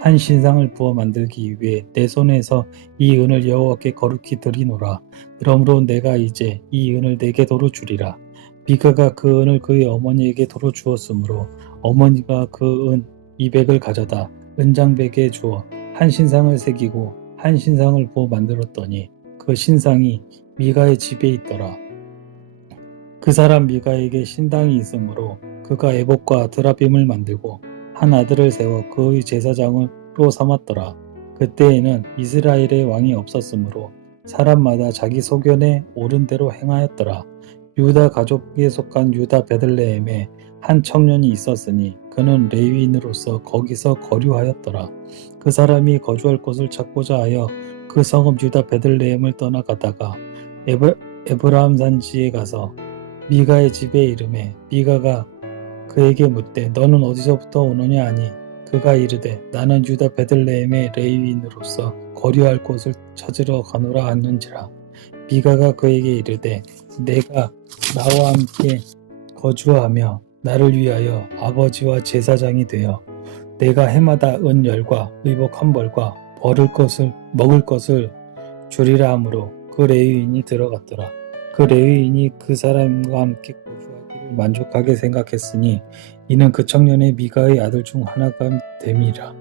한 신상을 부어 만들기 위해 내 손에서 이 은을 여호와께 거룩히 드리노라. 그러므로 내가 이제 이 은을 내게 도로 주리라. 미가가 그 은을 그의 어머니에게 도로 주었으므로 어머니가 그은 200을 가져다 은장백에 주어 한 신상을 새기고 한 신상을 부어 만들었더니 그 신상이 미가의 집에 있더라. 그 사람 미가에게 신당이 있으므로 그가 에봇과 드라빔을 만들고 한 아들을 세워 그의 제사장으 로 삼았더라. 그때에는 이스라엘의 왕이 없었으므로 사람마다 자기 소견에 옳은 대로 행하였더라. 유다 가족에 속한 유다 베들레헴에 한 청년이 있었으니 그는 레위인으로서 거기서 거류하였더라. 그 사람이 거주할 곳을 찾고자 하여 그 성읍 유다 베들레헴을 떠나가다가 에브, 에브라함 산지에 가서 미가의 집에 이름에 미가가 그에게 묻되 너는 어디서부터 오느냐 하니 그가 이르되 나는 유다 베들레헴의 레위인으로서 거류할 곳을 찾으러 가노라 하는지라. 미가가 그에게 이르되 내가 나와 함께 거주하며 나를 위하여 아버지와 제사장이 되어 내가 해마다 은 열과 의복 한 벌과 버를 것을 먹을 것을 주리라 하므로 그 레위인이 들어갔더라. 그 레위인이 그 사람과 함께 거주하기를 만족하게 생각했으니 이는 그 청년의 미가의 아들 중 하나가 됨이라.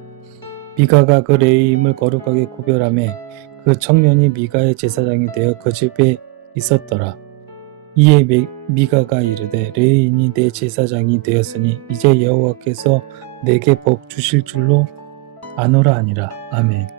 미가가 그 레위임을 거룩하게 구별함에 그 청년이 미가의 제사장이 되어 그 집에 있었더라. 이에 미, 미가가 이르되 레위인이 내 제사장이 되었으니 이제 여호와께서 내게 복 주실 줄로 아노라 하니라. 아멘.